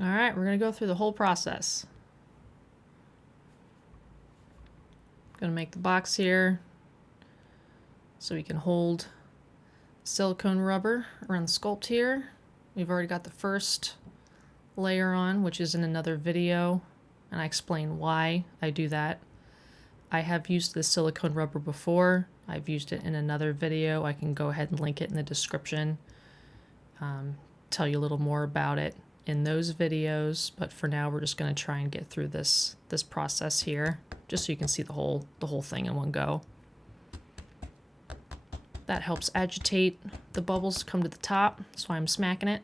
All right, we're going to go through the whole process. Going to make the box here so we can hold silicone rubber around the sculpt here. We've already got the first layer on, which is in another video, and I explain why I do that. I have used this silicone rubber before. I've used it in another video. I can go ahead and link it in the description. Tell you a little more about it in those videos, but for now we're just going to try and get through this process here, just so you can see the whole thing in one go. That helps agitate the bubbles to come to the top. That's why I'm smacking it.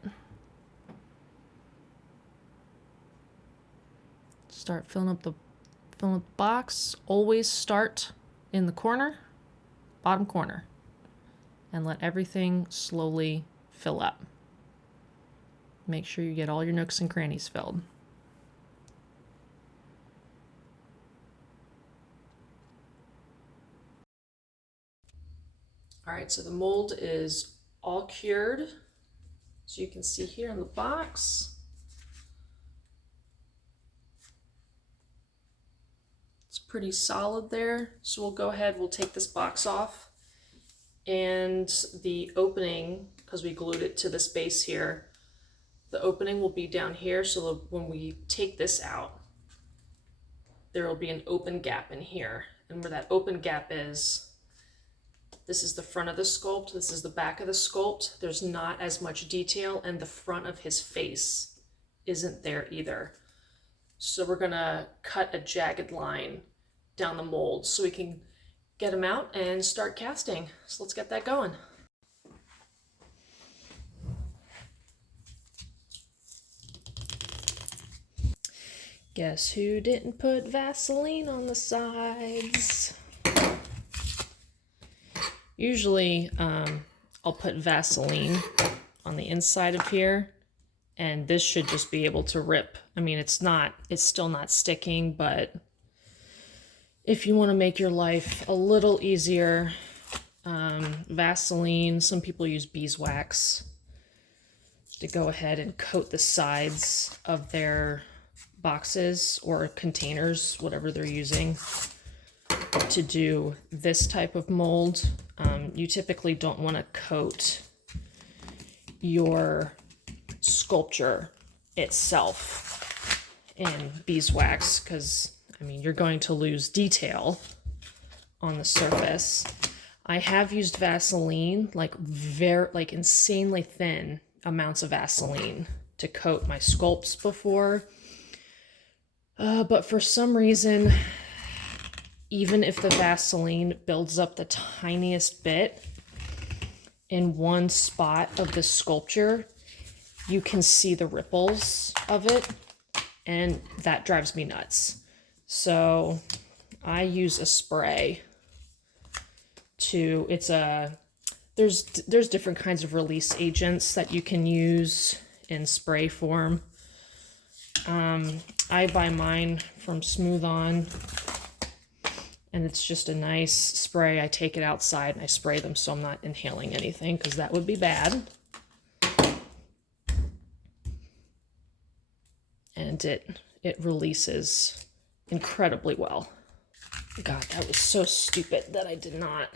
Start filling up the box. Always start in the corner, bottom corner, and let everything slowly fill up. Make sure you get all your nooks and crannies filled. All right, so the mold is all cured. So you can see here in the box. It's pretty solid there. So we'll go ahead, we'll take this box off. And the opening, because we glued it to this base here, the opening will be down here, so that when we take this out, there will be an open gap in here. And where that open gap is, this is the front of the sculpt, this is the back of the sculpt. There's not as much detail, and the front of his face isn't there either. So we're gonna cut a jagged line down the mold so we can get him out and start casting. So let's get that going. Guess who didn't put Vaseline on the sides? Usually I'll put Vaseline on the inside of here, and this should just be able to rip. I mean, it's still not sticking, but if you want to make your life a little easier, Vaseline, some people use beeswax to go ahead and coat the sides of their boxes or containers, whatever they're using to do this type of mold. You typically don't want to coat your sculpture itself in beeswax, because I mean, you're going to lose detail on the surface. I have used Vaseline, like insanely thin amounts of Vaseline to coat my sculpts before. But for some reason, even if the Vaseline builds up the tiniest bit in one spot of the sculpture, you can see the ripples of it, and that drives me nuts. So I use a spray to, there's different kinds of release agents that you can use in spray form. I buy mine from Smooth On, and it's just a nice spray. I take it outside and I spray them so I'm not inhaling anything, because that would be bad. And it releases incredibly well. God, that was so stupid that I did not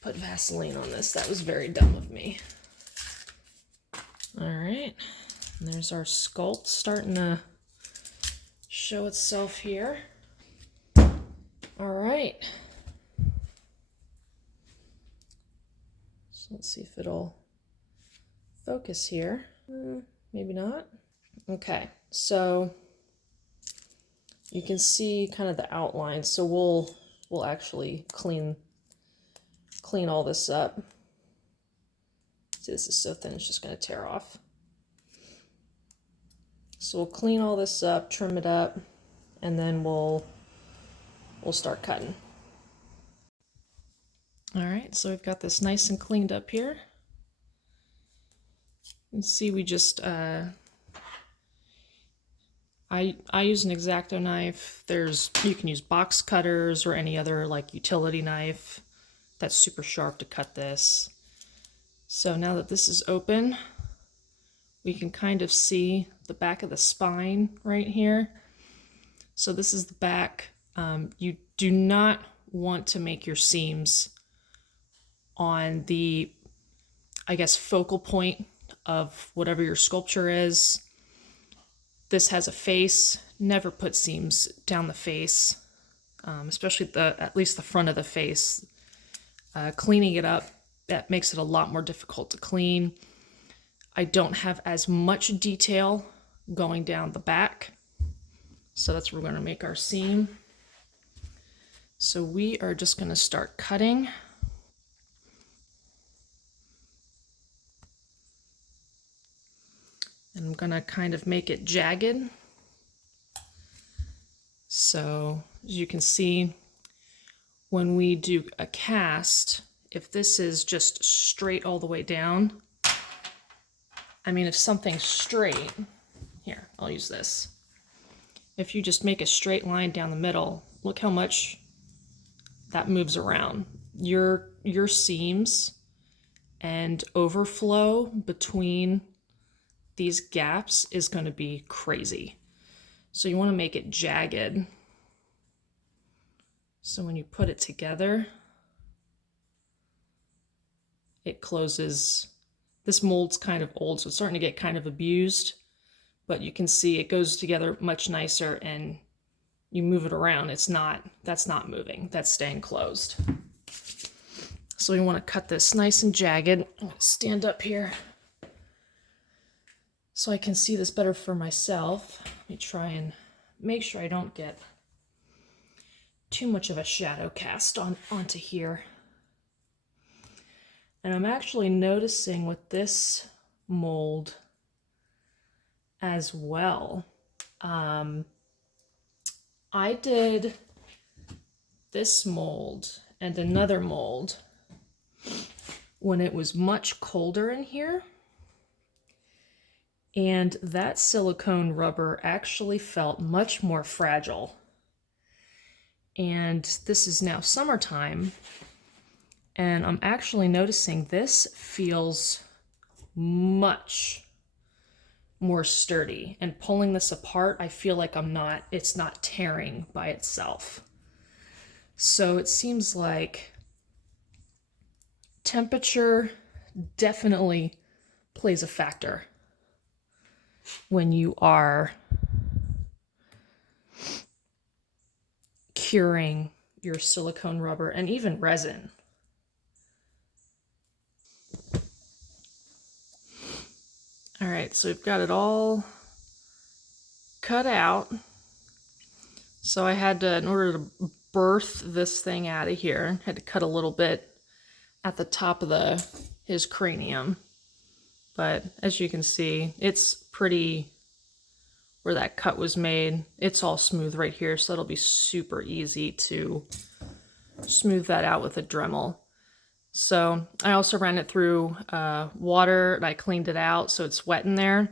put Vaseline on this. That was very dumb of me. All right, and there's our sculpt starting to show itself here. All right. So let's see if it'll focus here. Maybe not. Okay, so you can see kind of the outline. So we'll actually clean all this up. See, this is so thin, it's just going to tear off. So we'll clean all this up, trim it up, and then we'll start cutting. All right, so we've got this nice and cleaned up here. You can see we just I use an X-Acto knife. You can use box cutters or any other like utility knife that's super sharp to cut this. So now that this is open, we can kind of see the back of the spine right here. So this is the back. You do not want to make your seams on the, I guess, focal point of whatever your sculpture is. This has a face. Never put seams down the face, especially at least the front of the face. Cleaning it up, that makes it a lot more difficult to clean. I don't have as much detail going down the back, so that's where we're going to make our seam. So we are just going to start cutting. And I'm going to kind of make it jagged. So as you can see, when we do a cast, if this is just straight all the way down, I mean, if something's straight, here, I'll use this. If you just make a straight line down the middle, look how much that moves around. Your seams and overflow between these gaps is going to be crazy. So you want to make it jagged. So when you put it together, it closes. This mold's kind of old, so it's starting to get kind of abused, but you can see it goes together much nicer, and you move it around. That's not moving. That's staying closed. So we want to cut this nice and jagged. I'm going to stand up here so I can see this better for myself. Let me try and make sure I don't get too much of a shadow cast onto here. And I'm actually noticing with this mold as well. I did this mold and another mold when it was much colder in here. And that silicone rubber actually felt much more fragile. And this is now summertime, and I'm actually noticing this feels much more sturdy. And pulling this apart, I feel like it's not tearing by itself. So it seems like temperature definitely plays a factor when you are curing your silicone rubber and even resin. All right, so we've got it all cut out. So I had to, in order to birth this thing out of here, had to cut a little bit at the top of his cranium. But as you can see, it's pretty, where that cut was made, it's all smooth right here, so that'll be super easy to smooth that out with a Dremel. So I also ran it through water, and I cleaned it out so it's wet in there.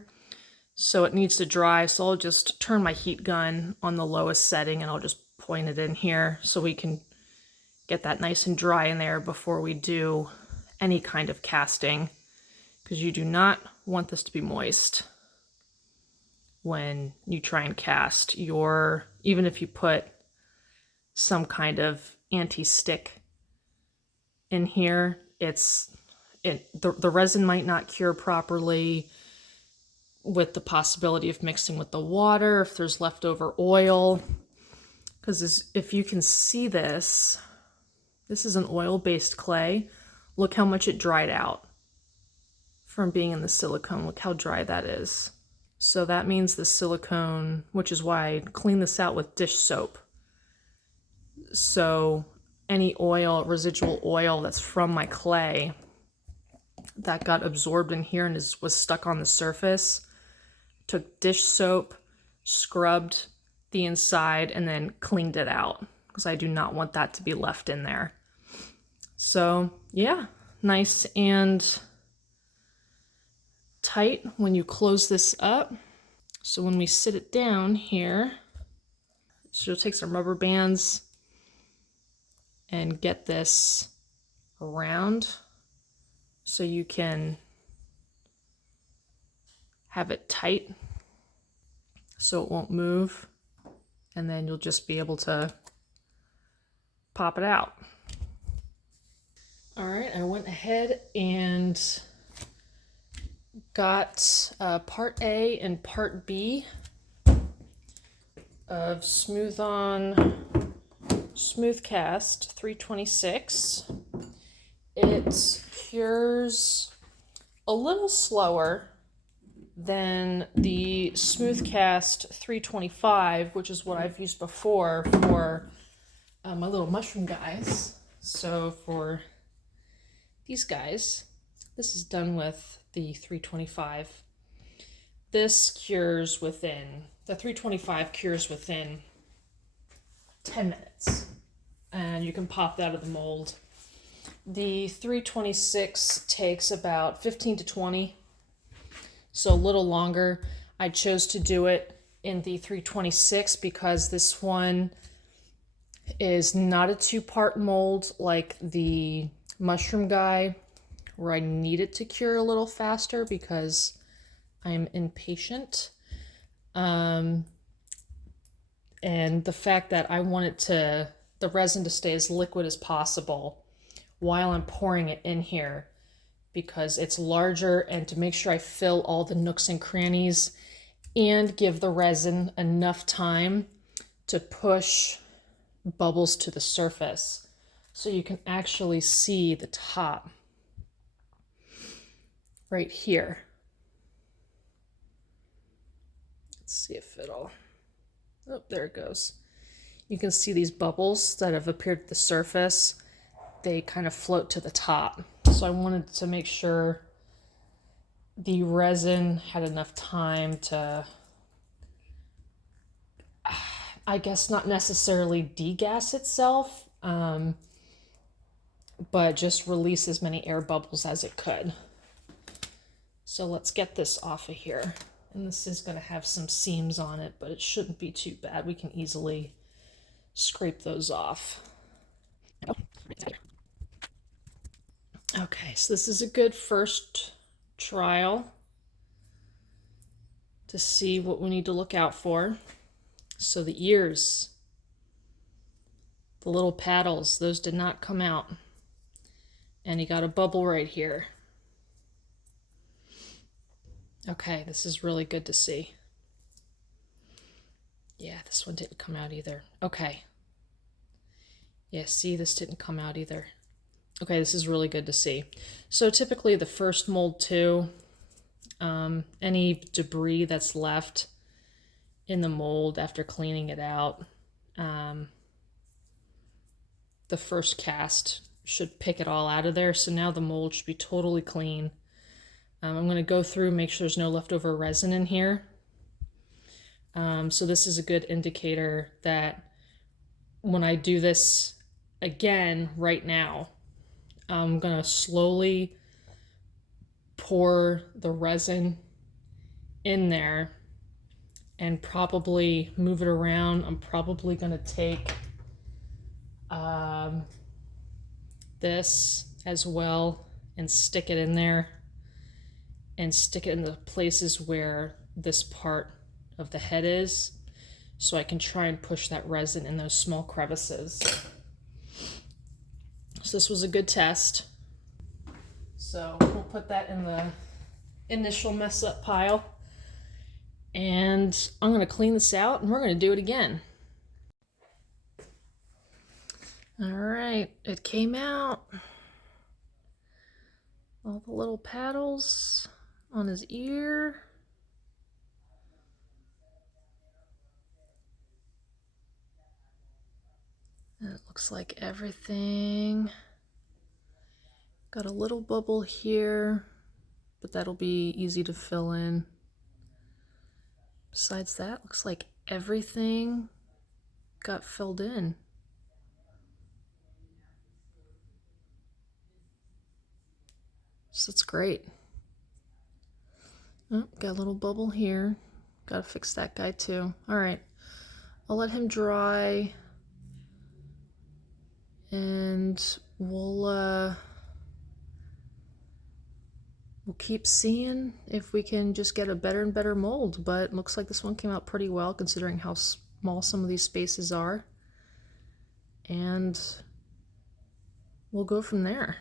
So it needs to dry, so I'll just turn my heat gun on the lowest setting and I'll just point it in here so we can get that nice and dry in there before we do any kind of casting, because you do not want this to be moist when you try and cast even if you put some kind of anti-stick in here, the resin might not cure properly, with the possibility of mixing with the water if there's leftover oil. Because if you can see this is an oil-based clay. Look how much it dried out from being in the silicone. Look how dry that is. So that means the silicone, which is why I clean this out with dish soap. So any oil, residual oil that's from my clay that got absorbed in here and was stuck on the surface, took dish soap, scrubbed the inside, and then cleaned it out, because I do not want that to be left in there. So yeah, nice and tight when you close this up. So when we sit it down here, so you'll take some rubber bands and get this around so you can have it tight so it won't move, and then you'll just be able to pop it out. All right, I went ahead and got part A and part B of Smooth Cast 326. It cures a little slower than the Smooth Cast 325, which is what I've used before for my little mushroom guys. So for these guys, this is done with the 325. This cures within, the 325 cures within 10 minutes. And you can pop that out of the mold. The 326 takes about 15 to 20, so a little longer. I chose to do it in the 326 because this one is not a 2-part mold like the mushroom guy, where I need it to cure a little faster because I'm impatient. And the fact that I want the resin to stay as liquid as possible while I'm pouring it in here, because it's larger, and to make sure I fill all the nooks and crannies and give the resin enough time to push bubbles to the surface so you can actually see the top right here. Let's see if it'll, oh, there it goes. You can see these bubbles that have appeared at the surface. They kind of float to the top. So I wanted to make sure the resin had enough time to, I guess, not necessarily degas itself, but just release as many air bubbles as it could. So let's get this off of here. And this is going to have some seams on it, but it shouldn't be too bad. We can easily scrape those off. Okay, so this is a good first trial to see what we need to look out for. So the ears, the little paddles, those did not come out. And you got a bubble right here. Okay, this is really good to see. Yeah, this one didn't come out either. Okay. Yeah, see, this didn't come out either. Okay, this is really good to see. So typically the first mold too, any debris that's left in the mold after cleaning it out, the first cast should pick it all out of there. So now the mold should be totally clean. I'm going to go through and make sure there's no leftover resin in here. So this is a good indicator that when I do this again right now, I'm going to slowly pour the resin in there and probably move it around. I'm probably going to take this as well and stick it in there, and stick it in the places where this part of the head is, so I can try and push that resin in those small crevices. So this was a good test. So we'll put that in the initial mess up pile, and I'm going to clean this out and we're going to do it again. All right, it came out. All the little paddles on his ear. And it looks like everything. Got a little bubble here, but that'll be easy to fill in. Besides that, looks like everything got filled in. So that's great. Oh, got a little bubble here. Gotta fix that guy too. All right, I'll let him dry, and we'll we'll keep seeing if we can just get a better and better mold, but looks like this one came out pretty well considering how small some of these spaces are. And we'll go from there.